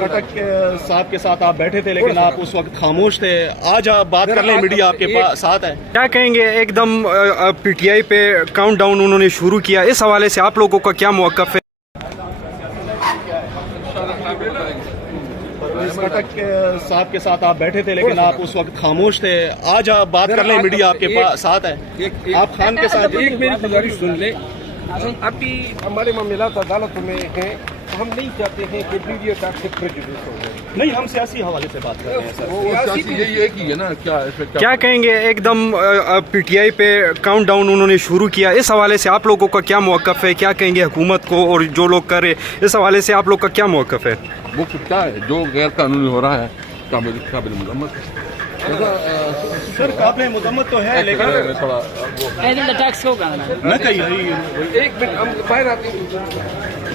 खटक साहब के साथ आप बैठे थे, लेकिन आप उस वक्त खामोश थे। आज आप बात कर लें, मीडिया आपके पास साथ है। क्या कहेंगे? एकदम पीटीआई पे काउंटडाउन उन्होंने शुरू किया, इस हवाले से आप लोगों का क्या मौक़िफ़ है? खटक साहब के साथ आप बैठे थे, लेकिन आप उस वक्त खामोश थे। आज आप बात कर लें, मीडिया आपके पास साथ है। आप खान के साथ एक मेरी गुजारिश सुन ले। अभी हमारे मामलात अदालत में हैं, हम नहीं चाहते हैं कि मीडिया का प्रेजुडिस हो जाए। नहीं, हम सियासी हवाले से बात कर रहे हैं सर। यही है कि है ना, क्या कहेंगे? एकदम पीटीआई पे काउंटडाउन उन्होंने शुरू किया, इस हवाले से आप लोगों का क्या मौक़िफ़ है? क्या कहेंगे हुकूमत को और जो लोग कर रहे, इस हवाले से आप लोग का क्या मौक़िफ़ है? वो क्या है जो गैर कानूनी हो रहा है, काबिल मजम्मत सर, काबिल मजम्मत तो है, लेकिन थोड़ा मैं कही एक मिनट हम बाहर आते हैं।